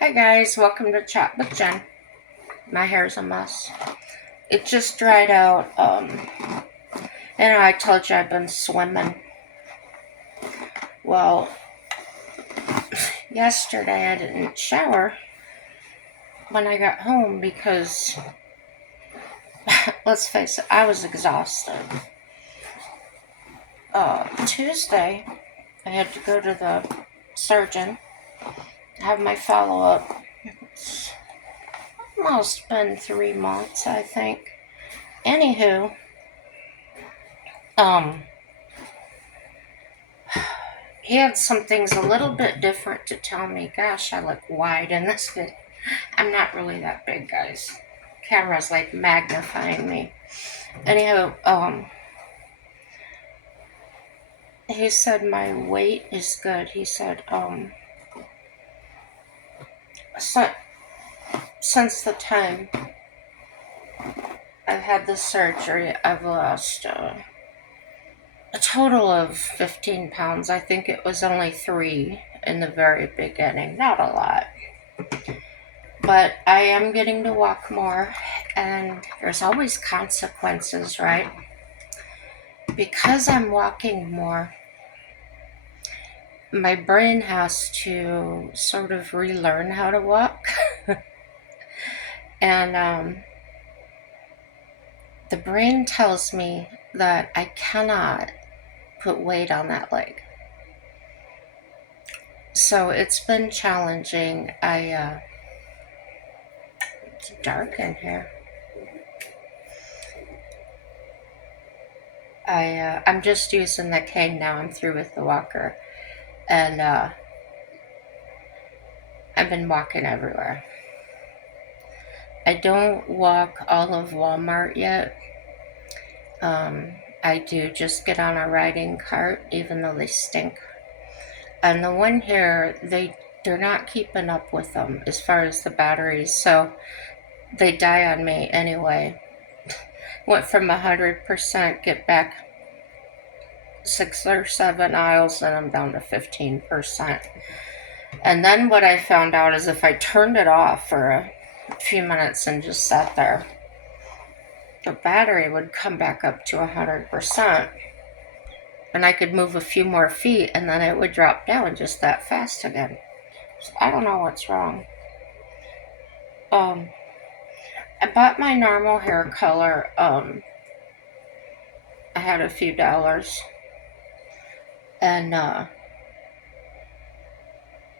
Hi guys, welcome to Chat with Jen. My hair's a mess. It just dried out. I told you I've been swimming. Well, yesterday I didn't shower when I got home because, let's face it, I was exhausted. Tuesday, I had to go to the surgeon, have my follow up. It's almost been 3 months, I think. Anywho, um, he had some things a little bit different to tell me. Gosh, I look wide in this video. I'm not really that big, guys. Camera's like magnifying me. Anyhow, he said my weight is good. He said, so, since the time I've had this surgery, I've lost a total of 15 pounds. I think it was only 3 in the very beginning. Not a lot. But I am getting to walk more, and there's always consequences, right? Because I'm walking more, my brain has to sort of relearn how to walk. And the brain tells me that I cannot put weight on that leg. So it's been challenging. It's dark in here. I'm just using the cane now. I'm through with the walker. And I've been walking everywhere. I don't walk all of Walmart yet. I do just get on a riding cart, even though they stink. And the one here, they're not keeping up with them as far as the batteries, so they die on me anyway. Went from 100%, get back 6 or 7 aisles, and I'm down to 15%. And then what I found out is if I turned it off for a few minutes and just sat there, the battery would come back up to 100%, and I could move a few more feet, and then it would drop down just that fast again. So I don't know what's wrong. I bought my normal hair color. I had a few dollars, and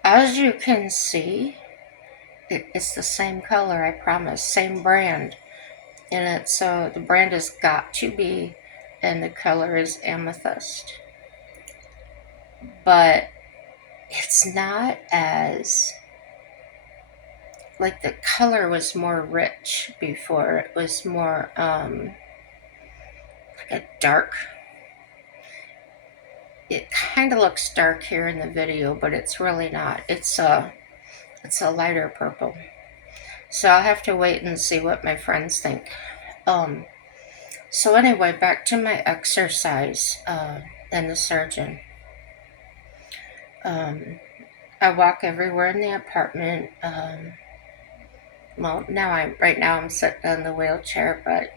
as you can see, it's the same color. I promise, same brand in it. So the brand has got to be, and the color is amethyst. But it's not as, like, the color was more rich before. It was more like a dark. It kind of looks dark here in the video, but it's really not. It's a lighter purple. So I'll have to wait and see what my friends think. So anyway, back to my exercise and the surgeon. I walk everywhere in the apartment. Well, right now I'm sitting in the wheelchair, but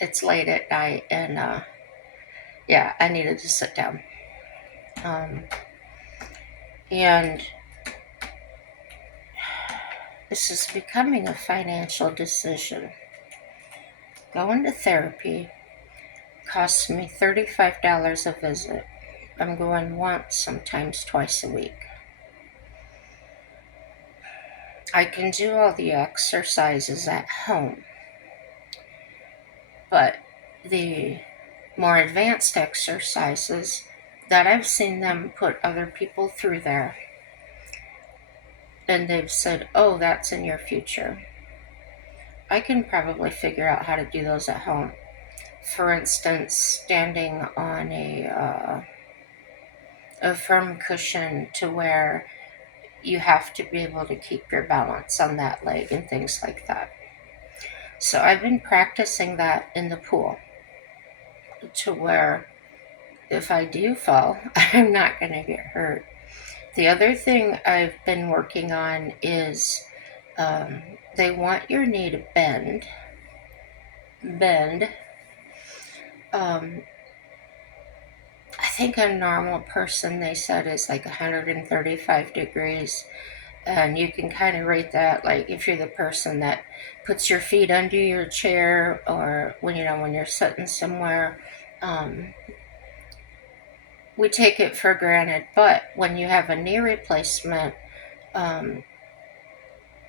it's late at night, and yeah, I needed to sit down. And this is becoming a financial decision. Going to therapy costs me $35 a visit. I'm going once, sometimes twice a week. I can do all the exercises at home, but the more advanced exercises that I've seen them put other people through there, and they've said, oh, that's in your future. I can probably figure out how to do those at home. For instance, standing on a firm cushion to where you have to be able to keep your balance on that leg and things like that. So I've been practicing that in the pool to where if I do fall, I'm not going to get hurt. The other thing I've been working on is um, they want your knee to bend. Um, I think a normal person, they said, is like 135 degrees. And you can kind of rate that, like if you're the person that puts your feet under your chair, or when you're sitting somewhere. Um, we take it for granted, but when you have a knee replacement, um,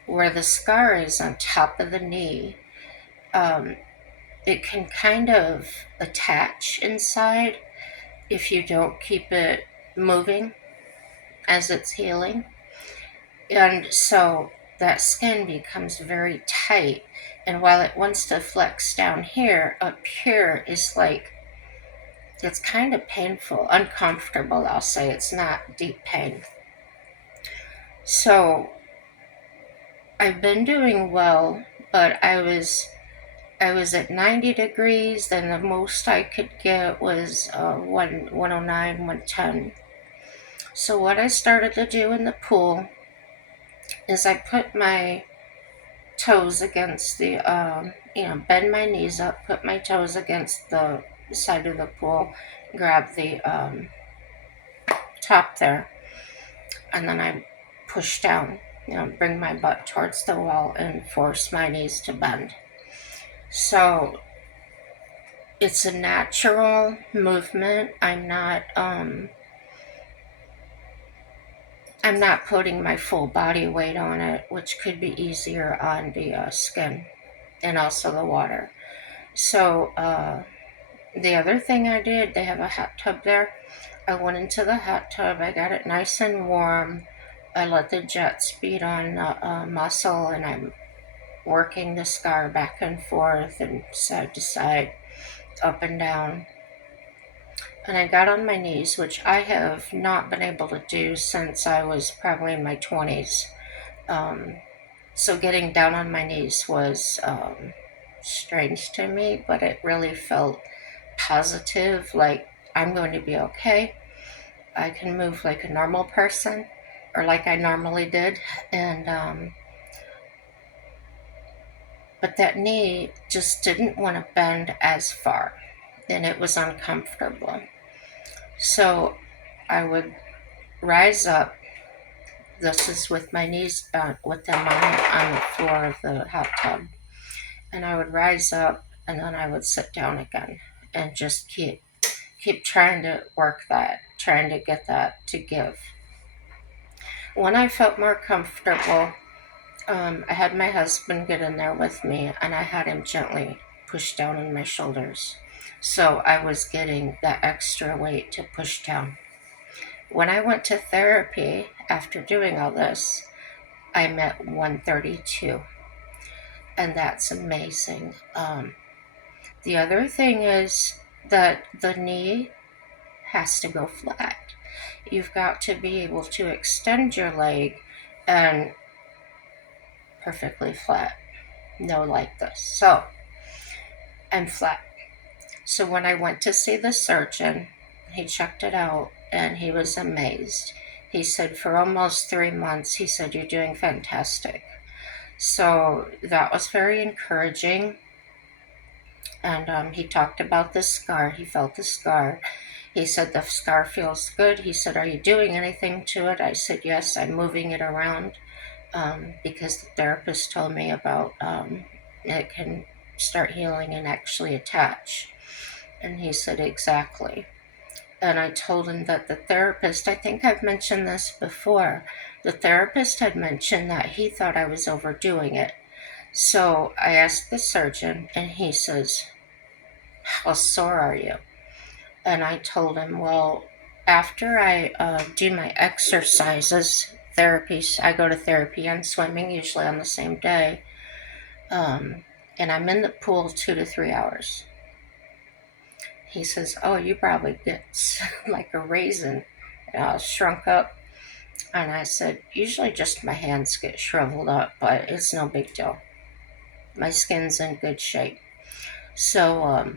where the scar is on top of the knee, um, it can kind of attach inside if you don't keep it moving as it's healing. And so that skin becomes very tight. And while it wants to flex down here, up here is like, it's kind of painful, uncomfortable, I'll say. It's not deep pain. So I've been doing well, but I was at 90 degrees, then the most I could get was 109, 110. So what I started to do in the pool is I put my toes against bend my knees up, put my toes against the side of the pool, grab the top there, and then I push down, bring my butt towards the wall and force my knees to bend. So it's a natural movement. I'm not putting my full body weight on it, which could be easier on the skin and also the water. So the other thing I did, they have a hot tub there. I went into the hot tub. I got it nice and warm. I let the jet speed on the muscle, and I'm working the scar back and forth and side to side, up and down. And I got on my knees, which I have not been able to do since I was probably in my 20s. Um, so getting down on my knees was strange to me, but it really felt positive, like I'm going to be okay. I can move like a normal person, or like I normally did. And but that knee just didn't want to bend as far, and it was uncomfortable. So I would rise up. This is with my knees bent, with them on the floor of the hot tub. And I would rise up, and then I would sit down again and just keep trying to work that, trying to get that to give. When I felt more comfortable, I had my husband get in there with me, and I had him gently push down on my shoulders. So I was getting that extra weight to push down. When I went to therapy after doing all this, I'm at 132, and that's amazing. The other thing is that the knee has to go flat. You've got to be able to extend your leg and perfectly flat, no like this. So I'm flat. So when I went to see the surgeon, he checked it out and he was amazed. He said, for almost 3 months, he said, you're doing fantastic. So that was very encouraging. And he talked about the scar. He felt the scar. He said, the scar feels good. He said, are you doing anything to it? I said, yes, I'm moving it around because the therapist told me about it can start healing and actually attach. And he said, exactly. And I told him that the therapist, I think I've mentioned this before, the therapist had mentioned that he thought I was overdoing it. So I asked the surgeon, and he says, how sore are you? And I told him, well, after I do my exercises, therapies, I go to therapy and swimming usually on the same day, and I'm in the pool 2 to 3 hours. He says, oh, you probably get like a raisin, shrunk up. And I said, usually just my hands get shriveled up, but it's no big deal. My skin's in good shape. So,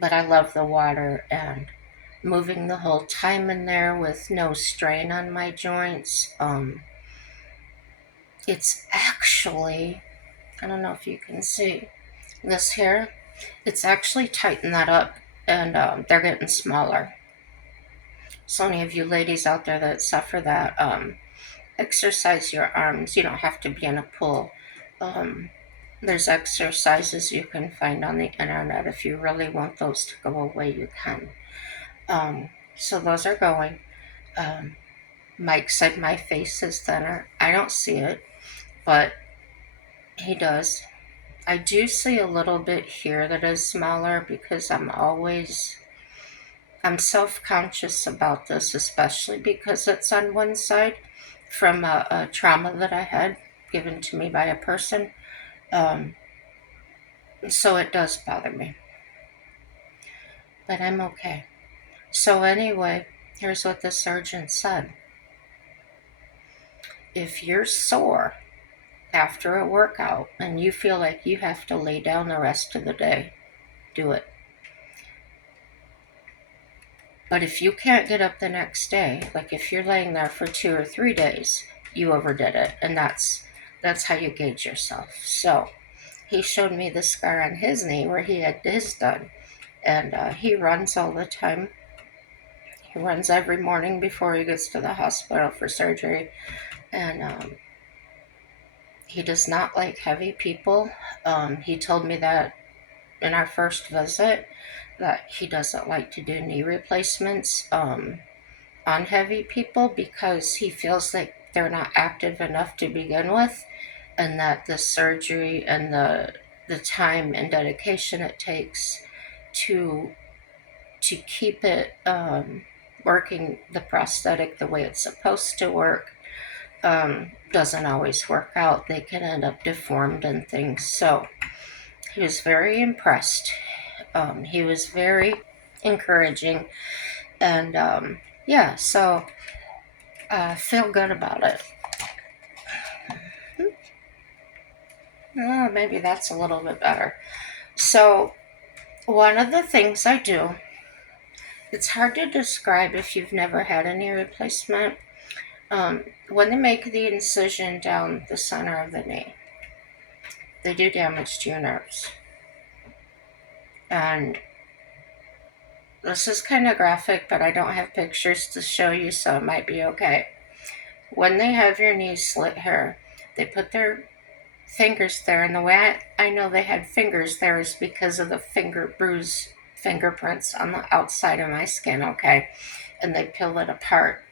but I love the water, and moving the whole time in there with no strain on my joints. It's actually, I don't know if you can see this here, it's actually tightened that up, and they're getting smaller. So any of you ladies out there that suffer that, exercise your arms. You don't have to be in a pool. Um, there's exercises you can find on the internet. If you really want those to go away, you can. So those are going. Um, Mike said my face is thinner. I don't see it, but he does. I do see a little bit here that is smaller because I'm self-conscious about this, especially because it's on one side from a trauma that I had given to me by a person. Um, so it does bother me, but I'm okay. So anyway, here's what the surgeon said. If you're sore after a workout and you feel like you have to lay down the rest of the day, do it. But if you can't get up the next day, like if you're laying there for 2 or 3 days, you overdid it, and that's how you gauge yourself. So he showed me the scar on his knee where he had his done, and he runs all the time. He runs every morning before he gets to the hospital for surgery, and he does not like heavy people. He told me that in our first visit that he doesn't like to do knee replacements on heavy people because he feels like they're not active enough to begin with, and that the surgery and the time and dedication it takes to keep it working the prosthetic the way it's supposed to work doesn't always work out. They can end up deformed and things. So he was very impressed. He was very encouraging, and yeah, so feel good about it. Maybe that's a little bit better. So one of the things I do, it's hard to describe if you've never had a knee replacement. When they make the incision down the center of the knee, they do damage to your nerves. And this is kind of graphic, but I don't have pictures to show you, so it might be okay. When they have your knee slit here, they put their fingers there, and the way I know they had fingers there is because of the bruise fingerprints on the outside of my skin, okay? And they peel it apart,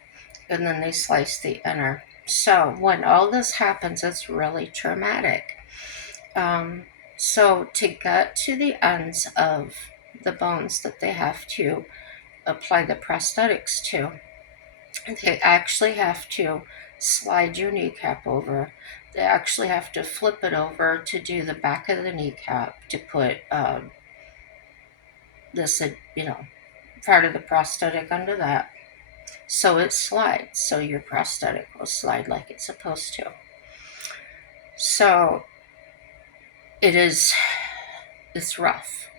and then they slice the inner. So when all this happens, it's really traumatic. So to get to the ends of the bones that they have to apply the prosthetics to, they actually have to slide your kneecap over. They actually have to flip it over to do the back of the kneecap to put this, part of the prosthetic under that. So it slides. So your prosthetic will slide like it's supposed to. So it's rough.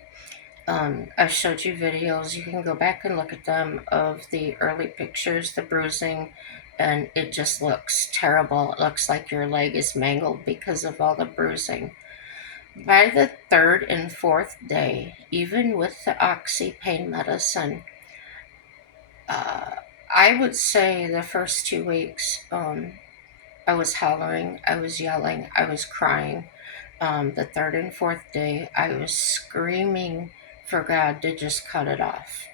I've showed you videos. You can go back and look at them of the early pictures, the bruising, and it just looks terrible. It looks like your leg is mangled because of all the bruising. By the third and fourth day, even with the oxy pain medicine, I would say the first 2 weeks, I was hollering, I was yelling, I was crying. The third and fourth day, I was screaming for God to just cut it off.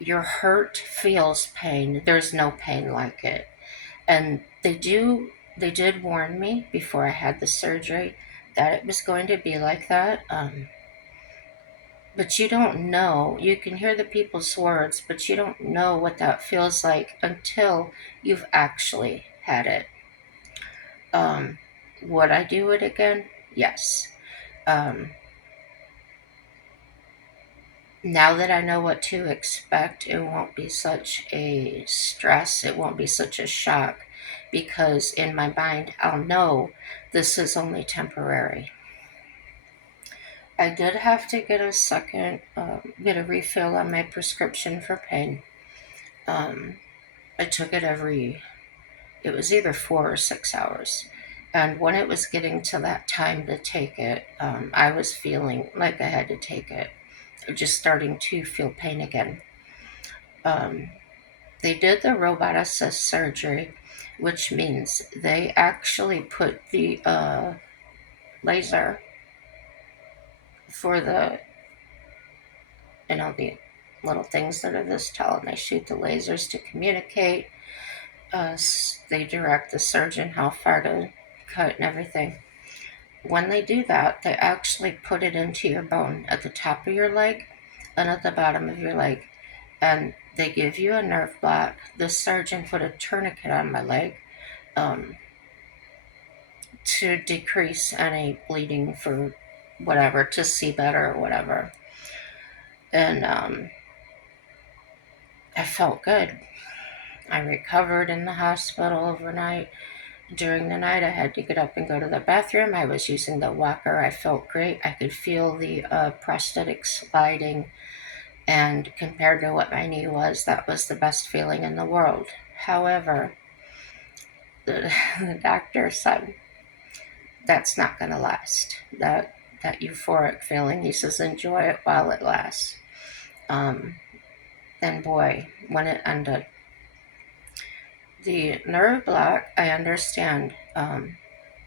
Your hurt feels pain. There's no pain like it. And they did warn me before I had the surgery that it was going to be like that. But you don't know. You can hear the people's words, but you don't know what that feels like until you've actually had it. Would I do it again? Yes. Now that I know what to expect, it won't be such a stress. It won't be such a shock because in my mind, I'll know this is only temporary. I did have to get get a refill on my prescription for pain. Um, I took it it was either 4 or 6 hours. And when it was getting to that time to take it, I was feeling like I had to take it, just starting to feel pain again. Um, they did the robot assist surgery, which means they actually put the laser for the little things that are this tall, and they shoot the lasers to communicate. They direct the surgeon how far to cut and everything. When they do that, they actually put it into your bone at the top of your leg and at the bottom of your leg. And they give you a nerve block. The surgeon put a tourniquet on my leg um, to decrease any bleeding for whatever, to see better or whatever. And I felt good. I recovered in the hospital overnight. During the night, I had to get up and go to the bathroom. I was using the walker. I felt great. I could feel the prosthetic sliding. And compared to what my knee was, that was the best feeling in the world. However, the doctor said that's not going to last. That euphoric feeling, he says, enjoy it while it lasts. Um, and boy, when it ended, the nerve block, I understand,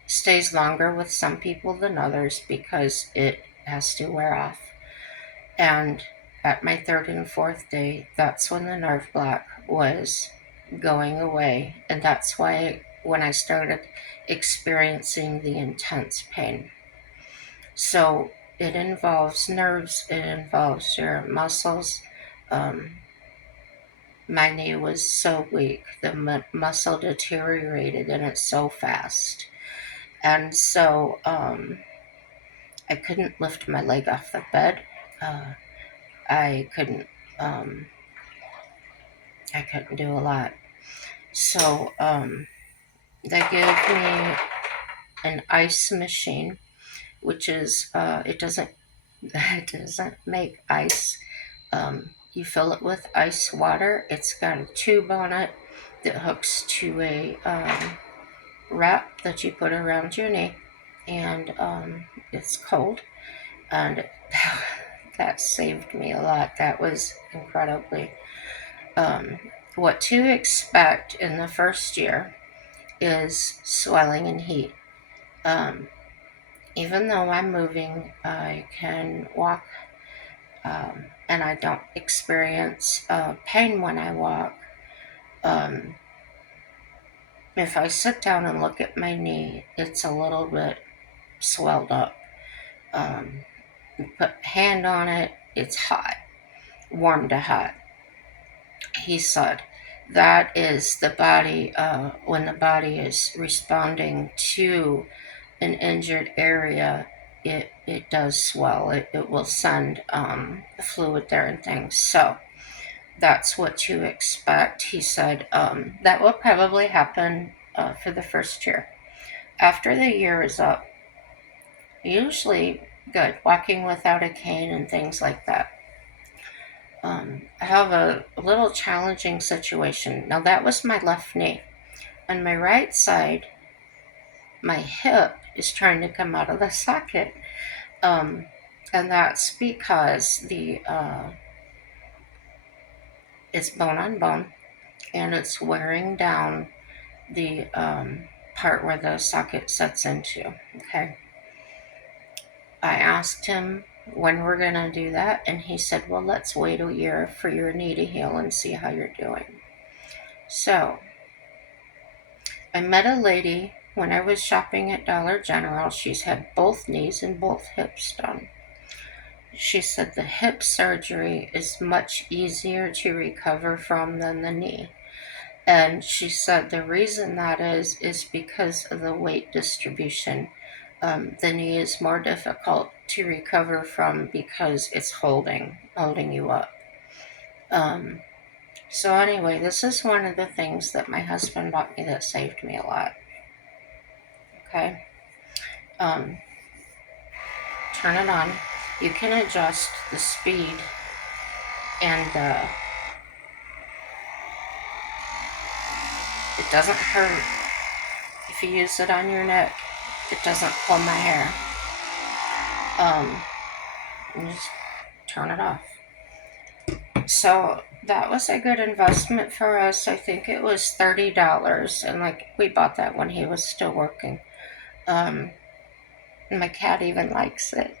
stays longer with some people than others because it has to wear off. And at my third and fourth day, that's when the nerve block was going away. And that's why when I started experiencing the intense pain. So it involves nerves, it involves your muscles. Um, my knee was so weak, the muscle deteriorated in it so fast. And so I couldn't lift my leg off the bed. Uh, I couldn't. Um, I couldn't do a lot. So they gave me an ice machine, which is it doesn't it doesn't make ice. You fill it with ice water. It's got a tube on it that hooks to a wrap that you put around your knee, and it's cold, and that saved me a lot. That was incredibly. Um, what to expect in the first year is swelling and heat. Um, Even though I'm moving, I can walk, and I don't experience pain when I walk. Um, if I sit down and look at my knee, it's a little bit swelled up. Um, Put a hand on it, it's hot, warm to hot. He said that is the body, when the body is responding to an injured area, it does swell. It will send fluid there and things. So that's what to expect. He said that will probably happen for the first year. After the year is up, usually good, walking without a cane and things like that. I have a little challenging situation. Now, that was my left knee. On my right side, my hip is trying to come out of the socket. Um, and that's because it's bone on bone, and it's wearing down the part where the socket sets into. Okay. I asked him when we're going to do that, and he said, well, let's wait a year for your knee to heal and see how you're doing. So I met a lady when I was shopping at Dollar General. She's had both knees and both hips done. She said the hip surgery is much easier to recover from than the knee. And she said the reason that is because of the weight distribution. The knee is more difficult to recover from because it's holding you up. Um, so anyway, this is one of the things that my husband bought me that saved me a lot. Okay, um, turn it on. You can adjust the speed, and it doesn't hurt. If you use it on your neck, it doesn't pull my hair. You just turn it off. So that was a good investment for us. I think it was $30, and like we bought that when he was still working. Um, my cat even likes it.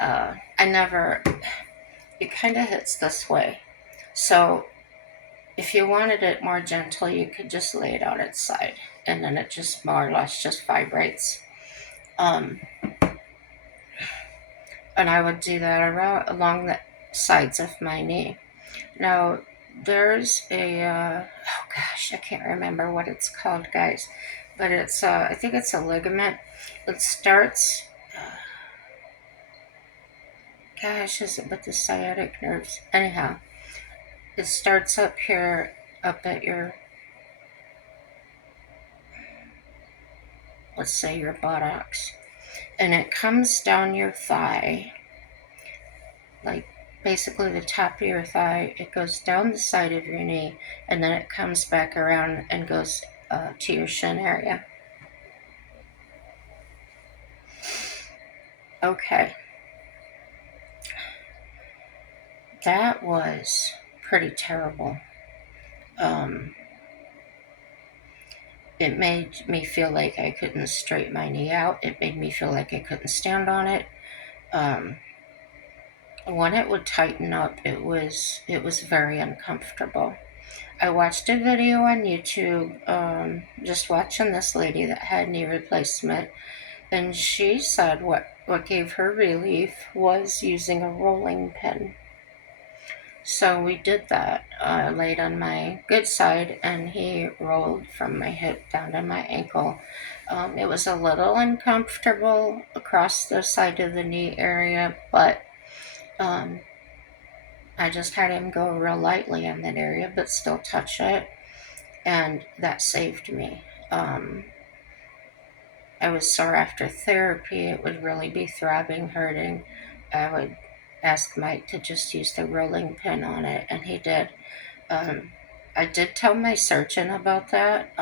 I never. It kind of hits this way. So if you wanted it more gentle, you could just lay it on its side, and then it just more or less just vibrates. Um, and I would do that along the sides of my knee. Now, there's oh gosh, I can't remember what it's called, guys, but it's, I think it's a ligament. It starts, gosh, is it with the sciatic nerves? Anyhow, it starts up here, up at your, let's say your buttocks, and it comes down your thigh, like basically the top of your thigh. It goes down the side of your knee, and then it comes back around and goes to your shin area. Okay, that was pretty terrible. Um, it made me feel like I couldn't straighten my knee out. It made me feel like I couldn't stand on it. Um, when it would tighten up, it was very uncomfortable. I watched a video on YouTube, just watching this lady that had knee replacement, and she said what gave her relief was using a rolling pin. So we did that. Laid on my good side, and he rolled from my hip down to my ankle. It was a little uncomfortable across the side of the knee area, but um, I just had him go real lightly on that area, but still touch it, and that saved me. I was sore after therapy. It would really be throbbing, hurting. I would ask Mike to just use the rolling pin on it, and he did. Um, I did tell my surgeon about that,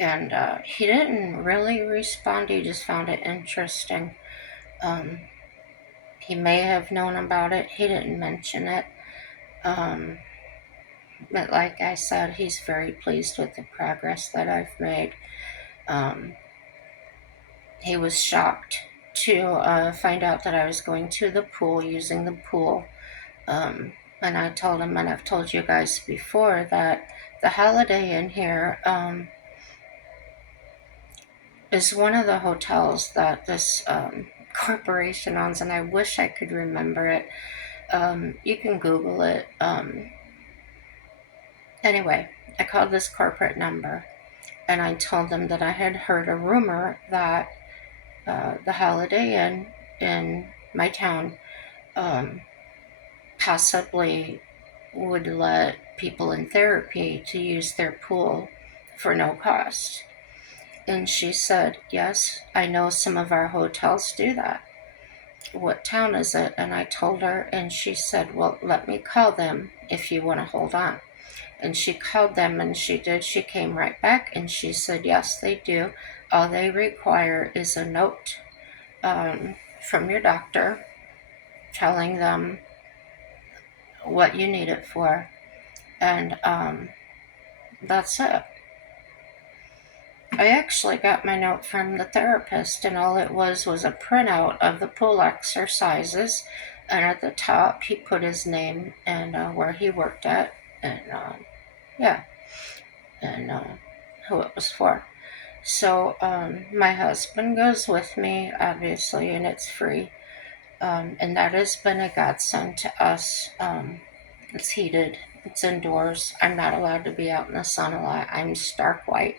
and he didn't really respond. He just found it interesting. Um, he may have known about it. He didn't mention it. Um, but like I said, he's very pleased with the progress that I've made. Um, he was shocked to find out that I was going to the pool, using the pool. Um, and I told him, and I've told you guys before, that the Holiday Inn here is one of the hotels that this corporation owns, and I wish I could remember it. You can Google it. Anyway, I called this corporate number, and I told them that I had heard a rumor that the Holiday Inn in my town um, possibly would let people in therapy to use their pool for no cost. And she said, yes, I know some of our hotels do that. What town is it? And I told her, and she said, well, let me call them if you want to hold on. And she called them, and she did. She came right back, and she said, yes, they do. All they require is a note from your doctor telling them what you need it for, and that's it. I actually got my note from the therapist, and all it was a printout of the pool exercises, and at the top he put his name and where he worked at, and yeah, and who it was for. So my husband goes with me, obviously, and it's free, and that has been a godsend to us. It's heated, it's indoors. I'm not allowed to be out in the sun a lot. I'm stark white.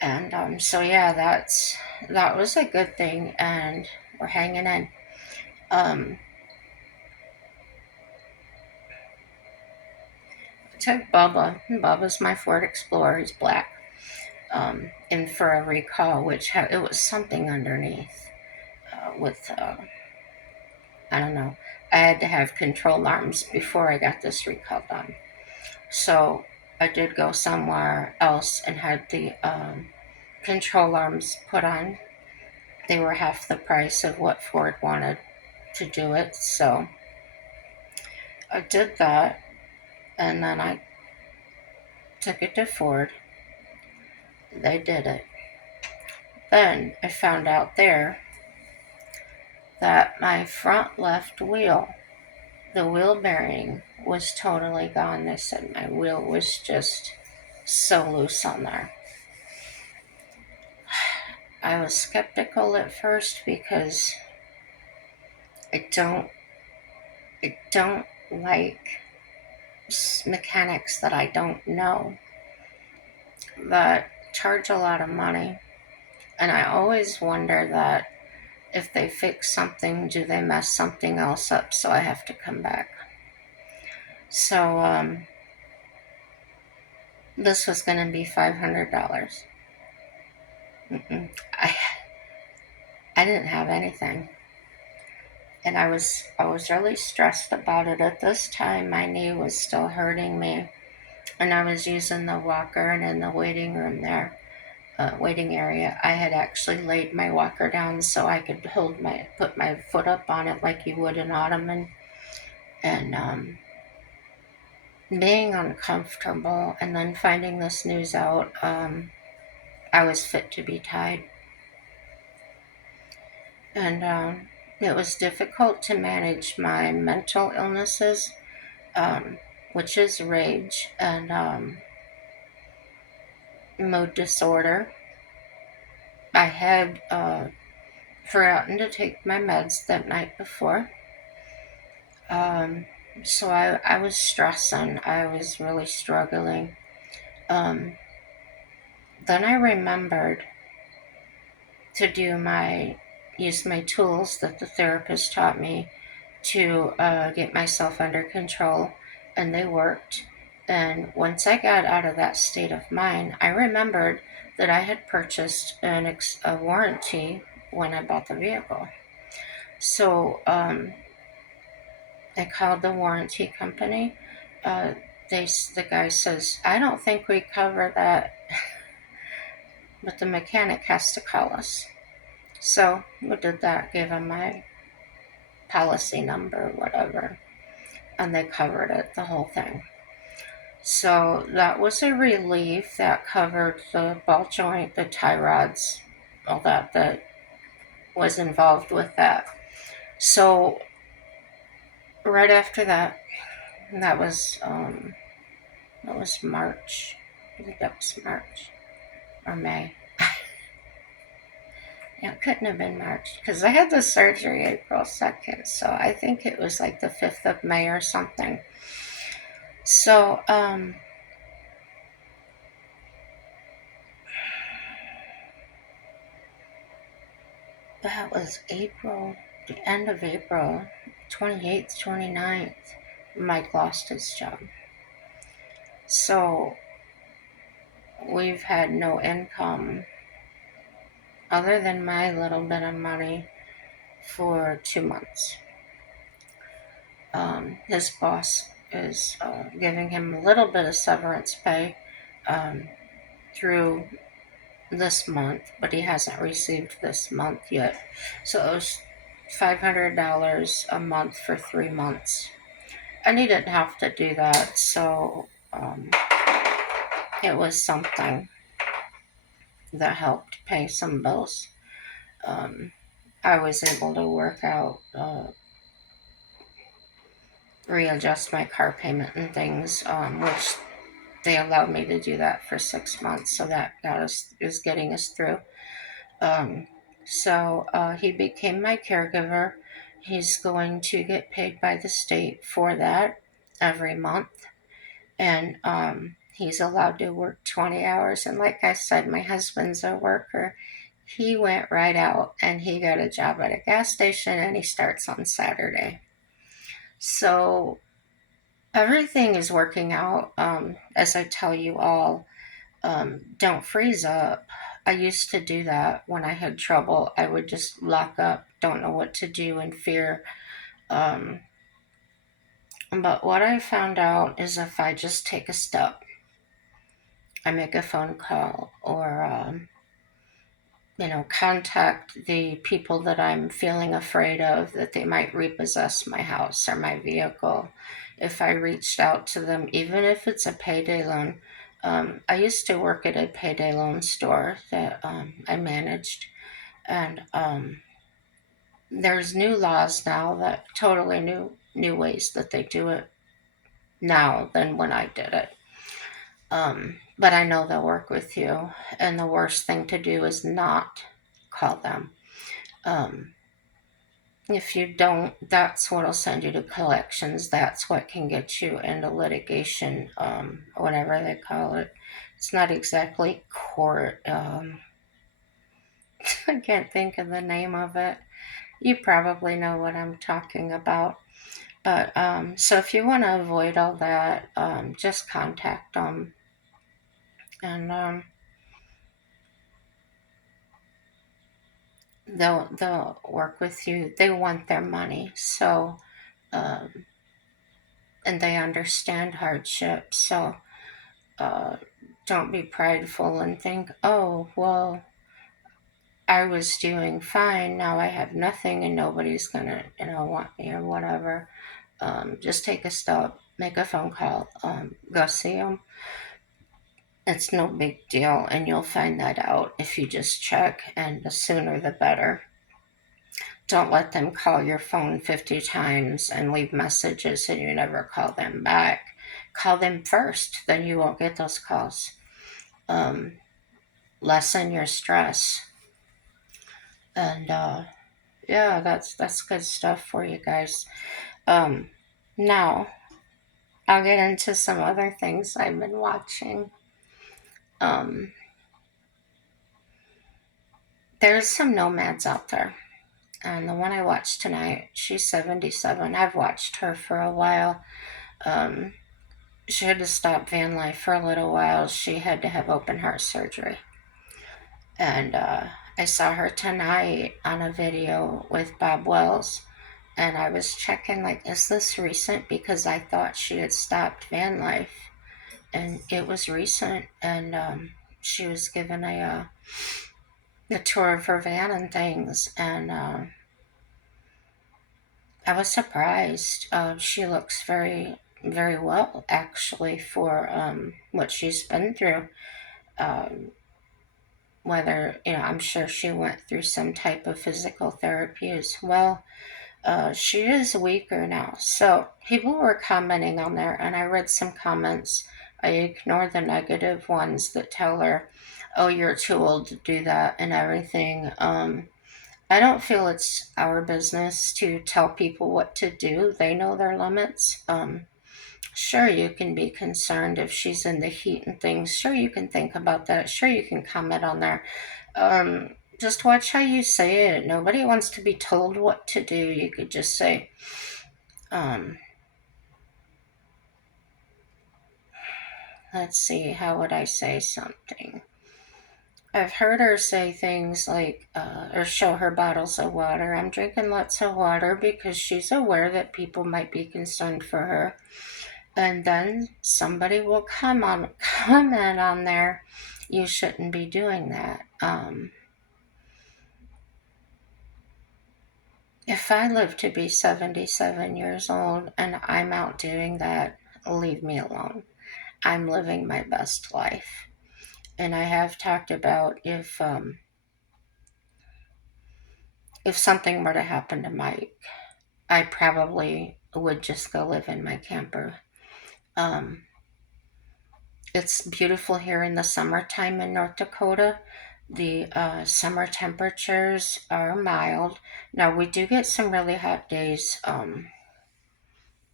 And so yeah, that was a good thing, and we're hanging in. Um, I took Bubba. Bubba's my Ford Explorer. He's black. in for a recall, which it was something underneath with, I don't know. I had to have control arms before I got this recall done. So I did go somewhere else and had the control arms put on. They were half the price of what Ford wanted to do it. So I did that, and then I took it to Ford. They did it. Then I found out there that my front left wheel, the wheel bearing, was totally gone. They said my wheel was just so loose on there. I was skeptical at first because I don't like mechanics that I don't know that charge a lot of money. And I always wonder that if they fix something, do they mess something else up so I have to come back? So this was going to be $500. I I didn't have anything, and I was really stressed about it. At this time, my knee was still hurting me, and I was using the walker, and in the waiting room there, waiting area, I had actually laid my walker down so I could put my foot up on it like you would an ottoman, and being uncomfortable, and then finding this news out, I was fit to be tied, and it was difficult to manage my mental illnesses, um, which is rage and mood disorder. I had forgotten to take my meds that night before. Um, so I was stressing. I was really struggling. Um, then I remembered to use my tools that the therapist taught me to get myself under control, and they worked. And once I got out of that state of mind, I remembered that I had purchased a warranty when I bought the vehicle. So I called the warranty company. Uh, the guy says, "I don't think we cover that, but the mechanic has to call us." So we did that. Gave him my policy number, whatever, and they covered it, the whole thing. So that was a relief. That covered the ball joint, the tie rods, all that was involved with that. So right after that, that was March. I think that was March or May. Yeah, it couldn't have been March because I had the surgery April 2nd. So I think it was like the 5th of May or something. So that was April, the end of April, 28th, 29th. Mike lost his job. So we've had no income other than my little bit of money for 2 months. His boss is giving him a little bit of severance pay um, through this month, but he hasn't received this month yet. So it was $500 a month for 3 months. And he didn't have to do that, so it was something that helped pay some bills. Um, I was able to work out, readjust my car payment and things, which they allowed me to do that for 6 months, so that is getting us through. Um, so he became my caregiver. He's going to get paid by the state for that every month, and he's allowed to work 20 hours. And like I said, my husband's a worker. He went right out and he got a job at a gas station, and he starts on Saturday. So everything is working out. As I tell you all, Don't freeze up. I used to do that when I had trouble. I would just lock up, don't know what to do, in fear. Um, but what I found out is if I just take a step, I make a phone call, or contact the people that I'm feeling afraid of, that they might repossess my house or my vehicle. If I reached out to them, even if it's a payday loan, I used to work at a payday loan store that I managed, and there's new laws now, that totally new ways that they do it now than when I did it. But I know they'll work with you, and the worst thing to do is not call them. Um, If you don't, that's what'll send you to collections. That's what can get you into litigation, whatever they call it. It's not exactly court. I can't think of the name of it. You probably know what I'm talking about. But so if you want to avoid all that, just contact them, and they'll work with you. They want their money, so um, and they understand hardship. So uh, don't be prideful and think, oh, well, I was doing fine. Now I have nothing and nobody's going to, want me or whatever. Just take a step, make a phone call, go see them. It's no big deal, and you'll find that out if you just check, and the sooner the better. Don't let them call your phone 50 times and leave messages and you never call them back. Call them first, then you won't get those calls. Um, Lessen your stress. And yeah, that's good stuff for you guys. Um, Now I'll get into some other things I've been watching. Um, there's some nomads out there, and the one I watched tonight, she's 77. I've watched her for a while. Um, she had to stop van life for a little while. She had to have open heart surgery, and I saw her tonight on a video with Bob Wells. And I was checking, like, is this recent? Because I thought she had stopped van life. And it was recent. And she was given a tour of her van and things. And I was surprised. She looks very, very well, actually, for what she's been through. Um, Whether, I'm sure she went through some type of physical therapy as well. She is weaker now. So people were commenting on there, and I read some comments. I ignore the negative ones that tell her, oh, you're too old to do that and everything. I don't feel it's our business to tell people what to do. They know their limits. Sure, you can be concerned if she's in the heat and things. Sure, you can think about that. Sure, you can comment on there. Just watch how you say it. Nobody wants to be told what to do. You could just say, um, let's see, how would I say something? I've heard her say things like, or show her bottles of water. I'm drinking lots of water because she's aware that people might be concerned for her. And then somebody will comment on there, you shouldn't be doing that. If I live to be 77 years old and I'm out doing that, leave me alone. I'm living my best life. And I have talked about if something were to happen to Mike, I probably would just go live in my camper. Um, it's beautiful here in the summertime in North Dakota. The summer temperatures are mild. Now we do get some really hot days.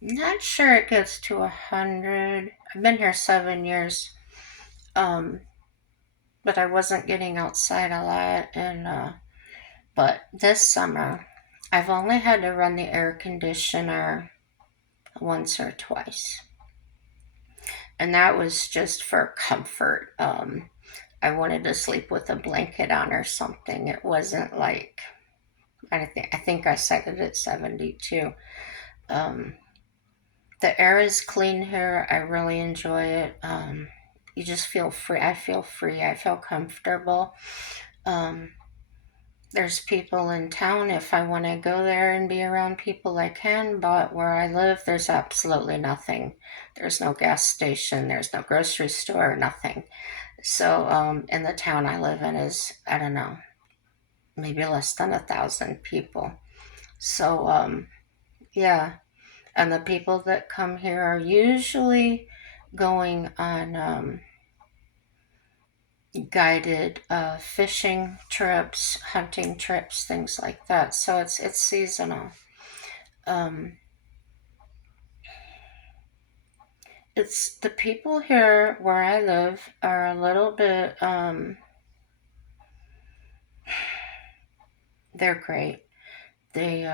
Not sure it gets to 100. I've been here 7 years, um, but I wasn't getting outside a lot. And but this summer, I've only had to run the air conditioner once or twice. And that was just for comfort. I wanted to sleep with a blanket on or something. It wasn't like, I think I said it at 72. Um, the air is clean here. I really enjoy it. You just feel free. I feel free. I feel comfortable. Um, there's people in town. If I want to go there and be around people, I can. But where I live, there's absolutely nothing. There's no gas station. There's no grocery store. Nothing. So, in the town I live in is, I don't know, maybe less than 1,000 people. So, yeah. And the people that come here are usually going on guided fishing trips, hunting trips, things like that. So it's seasonal. Um, it's the people here where I live are a little bit. They're great. They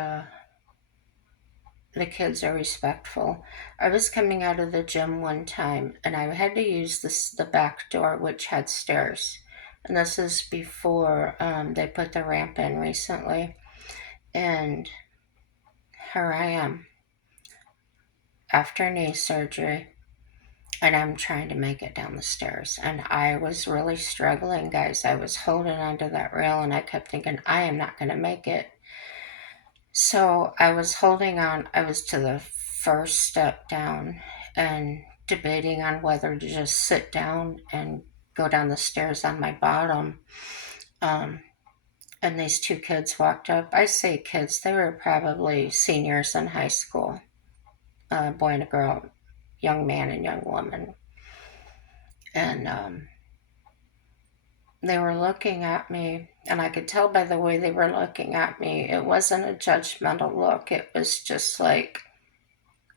the kids are respectful. I was coming out of the gym one time and I had to use the back door, which had stairs. And this is before they put the ramp in recently. And here I am after knee surgery, and I'm trying to make it down the stairs. And I was really struggling, guys. I was holding onto that rail and I kept thinking, I am not going to make it. So I was holding on, I was to the first step down and debating on whether to just sit down and go down the stairs on my bottom. Um, and these two kids walked up. I say kids, they were probably seniors in high school, a boy and a girl, young man and young woman. And they were looking at me, and I could tell by the way they were looking at me, it wasn't a judgmental look. It was just like,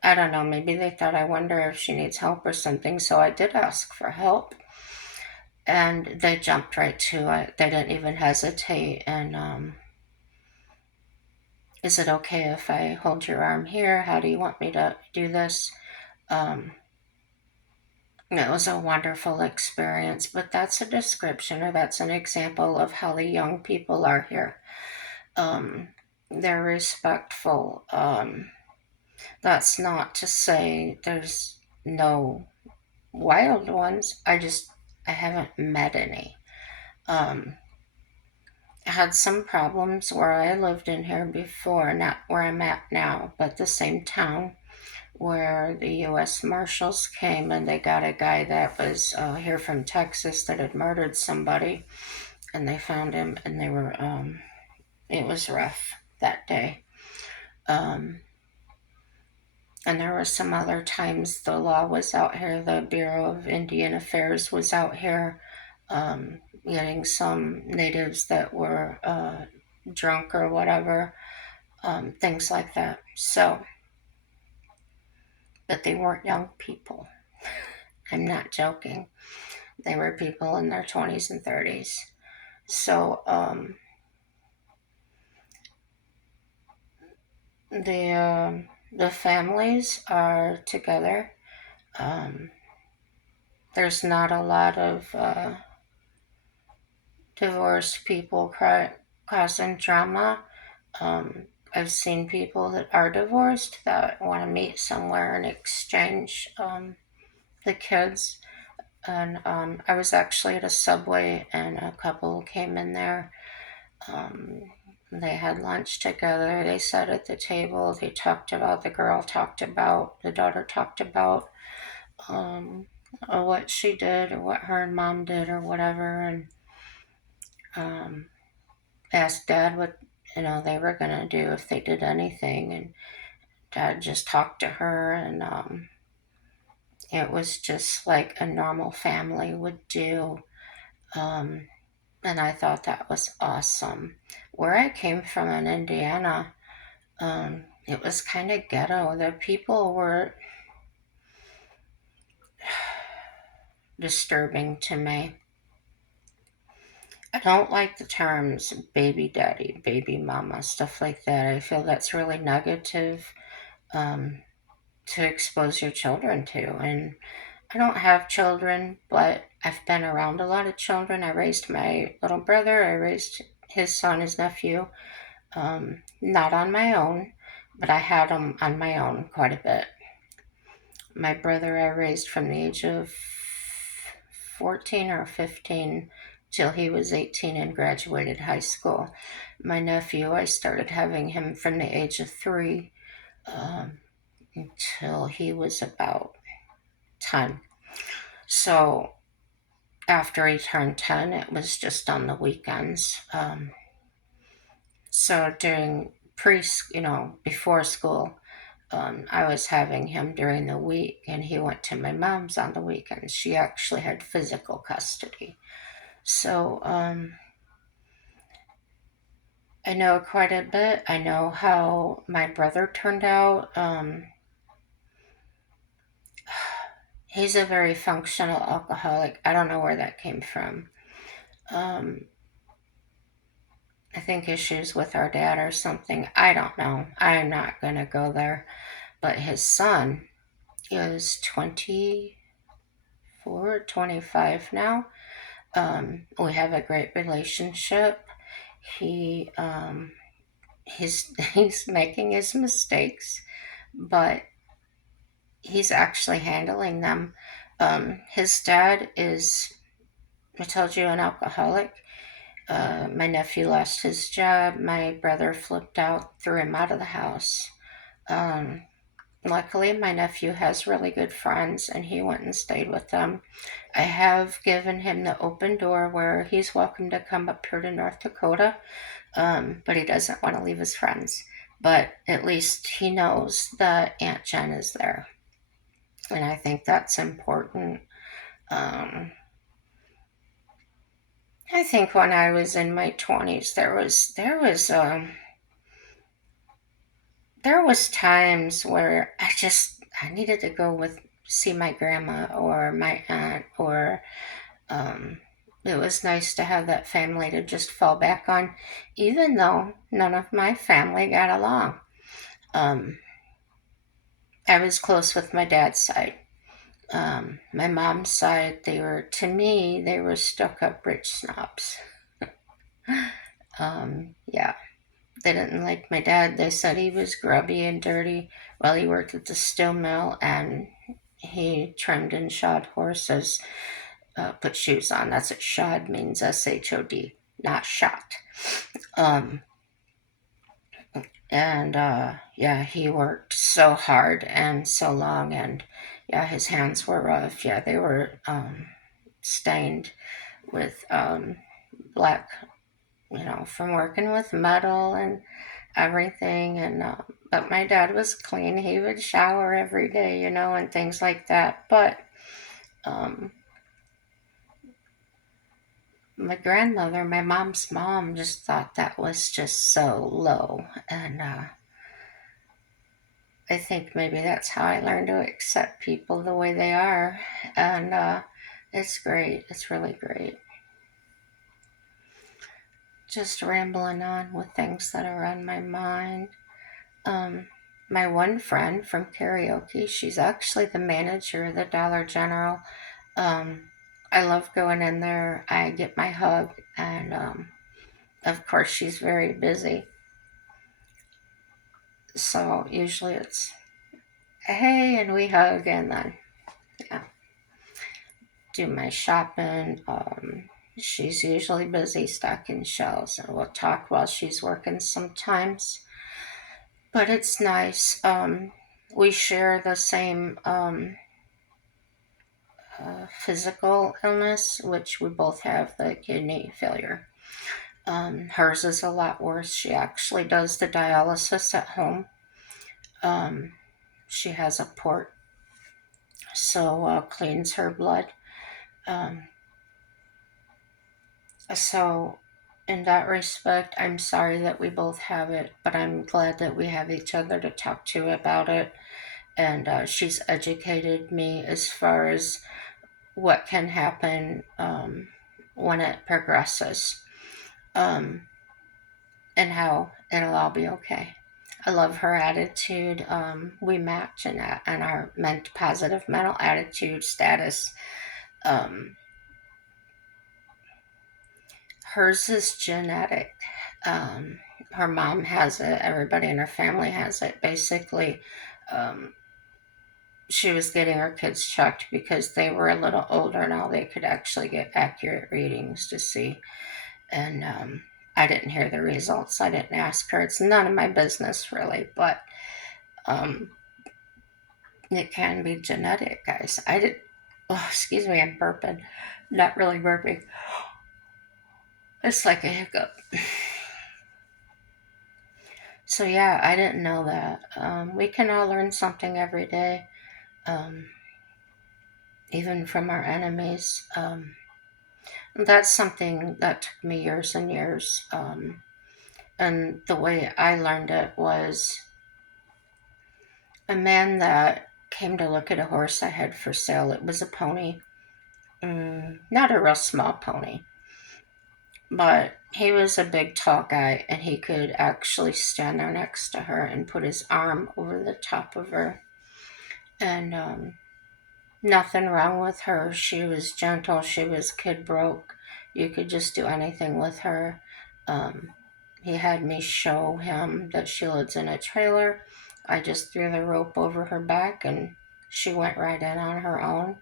I don't know, maybe they thought I wonder if she needs help or something. So I did ask for help, and they jumped right to it. They didn't even hesitate. And is it okay if I hold your arm here? How do you want me to do this? Um, it was a wonderful experience, but that's a description or that's an example of how the young people are here. Um, they're respectful. That's not to say there's no wild ones. I haven't met any. Um, I had some problems where I lived in here before, not where I'm at now, but the same town where the U.S. Marshals came and they got a guy that was here from Texas that had murdered somebody, and they found him, and they were, it was rough that day. Um, and there were some other times the law was out here, the Bureau of Indian Affairs was out here getting some natives that were drunk or whatever, things like that. So, but they weren't young people. I'm not joking. They were people in their 20s and 30s. So, the families are together. Um, there's not a lot of divorced people causing drama. I've seen people that are divorced that want to meet somewhere and exchange the kids. And I was actually at a Subway, and a couple came in there. Um, they had lunch together. They sat at the table. They talked about, the girl talked about, the daughter talked about um, what she did or what her and mom did or whatever. And um, asked dad what they were gonna do if they did anything, and dad just talked to her, and it was just like a normal family would do. um, and I thought that was awesome. Where I came from in Indiana, it was kind of ghetto. The people were disturbing to me. I don't like the terms baby daddy, baby mama, stuff like that. I feel that's really negative, um, to expose your children to. And I don't have children, but I've been around a lot of children. I raised my little brother, I raised his son, his nephew, not on my own, but I had them on my own quite a bit. My brother I raised from the age of 14 or 15 till he was 18 and graduated high school. My nephew, I started having him from the age of 3 um, until he was about 10. So after he turned 10, it was just on the weekends. So during before school, I was having him during the week, and he went to my mom's on the weekends. She actually had physical custody. So I know quite a bit. I know how my brother turned out. He's a very functional alcoholic. I don't know where that came from. Um, I think issues with our dad or something. I don't know. I'm not going to go there. But his son is 24, 25 now. We have a great relationship. He he's making his mistakes, but he's actually handling them. His dad is, I told you, an alcoholic. My nephew lost his job. My brother flipped out, threw him out of the house. Um, Luckily, my nephew has really good friends, and he went and stayed with them. I have given him the open door where he's welcome to come up here to North Dakota, but he doesn't want to leave his friends. But at least he knows that Aunt Jen is there, and I think that's important. Um, I think when I was in my 20s, there was times where I needed to go with see my grandma or my aunt, or um, it was nice to have that family to just fall back on, even though none of my family got along. Um, I was close with my dad's side. My mom's side, to me, they were stuck up rich snobs. Yeah, they didn't like my dad. They said he was grubby and dirty. Well, he worked at the steel mill and he trimmed and shod horses, put shoes on. That's what shod means, SHOD, not shot. Um, and yeah, he worked so hard and so long, and yeah, his hands were rough. Yeah, they were stained with black, from working with metal and everything. And but my dad was clean. He would shower every day, and things like that. But um, my grandmother, my mom's mom, just thought that was just so low. And I think maybe that's how I learned to accept people the way they are. And it's great. It's really great. Just rambling on with things that are on my mind. Um, my one friend from karaoke, she's actually the manager of the Dollar General. Um, I love going in there. I get my hug, and of course, she's very busy. So usually it's hey, and we hug, and then yeah, do my shopping. She's usually busy stocking shelves, and we'll talk while she's working sometimes. But it's nice. We share the same physical illness, which we both have the kidney failure. Hers is a lot worse. She actually does the dialysis at home. Um, she has a port, so cleans her blood. Um, so, in that respect, I'm sorry that we both have it, but I'm glad that we have each other to talk to about it. And she's educated me as far as what can happen when it progresses, um, and how it'll all be okay. I love her attitude. We match in our positive mental attitude status. Um, Hers is genetic. Um, Her mom has it. Everybody in her family has it. Basically, um, she was getting her kids checked because they were a little older now. They could actually get accurate readings to see. And I didn't hear the results. I didn't ask her. It's none of my business, really. But um, it can be genetic, guys. I did. Oh, excuse me, I'm burping. Not really burping. It's like a hiccup. So yeah, I didn't know that. We can all learn something every day, um, even from our enemies. That's something that took me years and years. And the way I learned it was a man that came to look at a horse I had for sale. It was a pony, not a real small pony, but he was a big, tall guy, and he could actually stand there next to her and put his arm over the top of her. And nothing wrong with her. She was gentle. She was kid broke. You could just do anything with her. Um, he had me show him that she lives in a trailer. I just threw the rope over her back and she went right in on her own.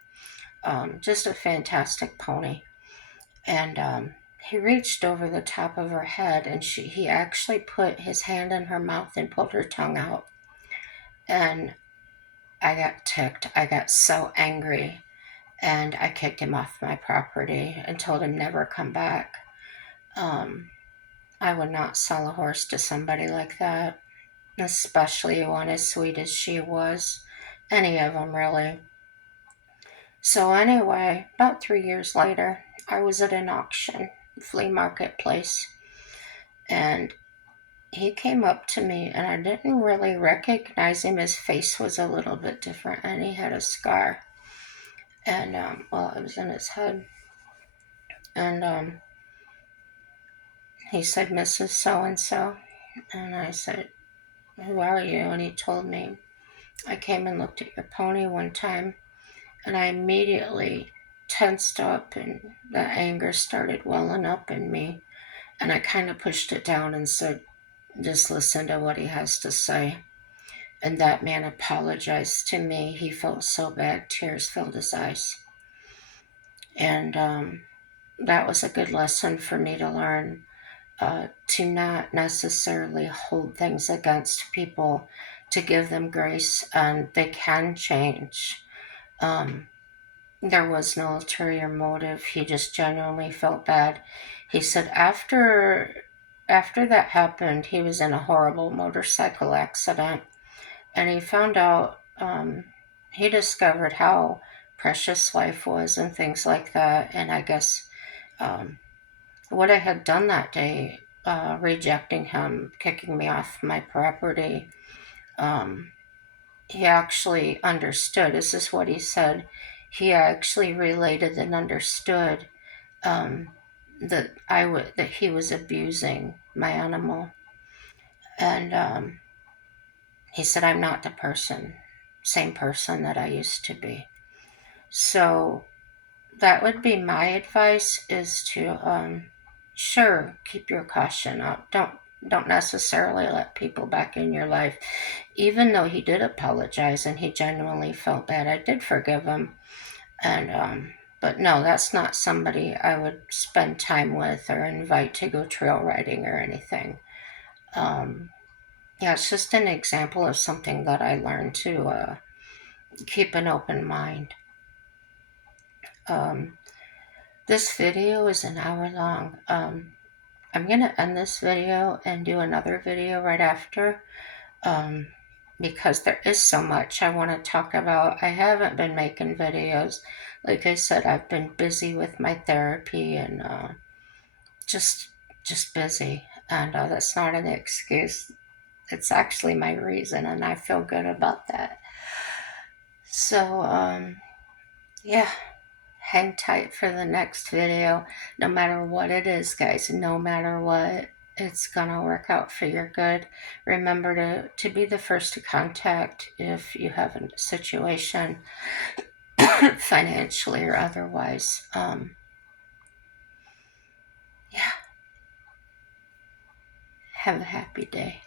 Just a fantastic pony. And he reached over the top of her head and he actually put his hand in her mouth and pulled her tongue out. And I got ticked. I got so angry and I kicked him off my property and told him never come back. Um, I would not sell a horse to somebody like that, especially one as sweet as she was. Any of them, really. So, anyway, about 3 years later, I was at an auction, flea marketplace, and he came up to me, and I didn't really recognize him. His face was a little bit different, and he had a scar. And, well, it was in his head. And, he said, Mrs. So and so. And I said, who are you? And he told me, I came and looked at your pony one time. And I immediately tensed up, and the anger started welling up in me. And I kind of pushed it down and said, just listen to what he has to say. And that man apologized to me. He felt so bad, tears filled his eyes. And that was a good lesson for me to learn. To not necessarily hold things against people, to give them grace, and they can change. Um, there was no ulterior motive. He just genuinely felt bad. He said after that happened, he was in a horrible motorcycle accident, and he found out. He discovered how precious life was and things like that. And I guess um, what I had done that day, rejecting him, kicking me off my property, um, he actually understood. This is what he said. He actually related and understood um, that he was abusing my animal, and he said, "I'm not the same person that I used to be." So that would be my advice: is to sure, keep your caution up. Don't necessarily let people back in your life. Even though he did apologize and he genuinely felt bad, I did forgive him. And but no, that's not somebody I would spend time with or invite to go trail riding or anything. Um, yeah, it's just an example of something that I learned to keep an open mind. Um, this video is an hour long. I'm going to end this video and do another video right after, um, because there is so much I want to talk about. I haven't been making videos. Like I said, I've been busy with my therapy and just just busy. And that's not an excuse. It's actually my reason, and I feel good about that. So, yeah, hang tight for the next video, no matter what it is, guys, no matter what. It's gonna work out for your good. Remember to be the first to contact if you have a situation, financially or otherwise. Yeah. Have a happy day.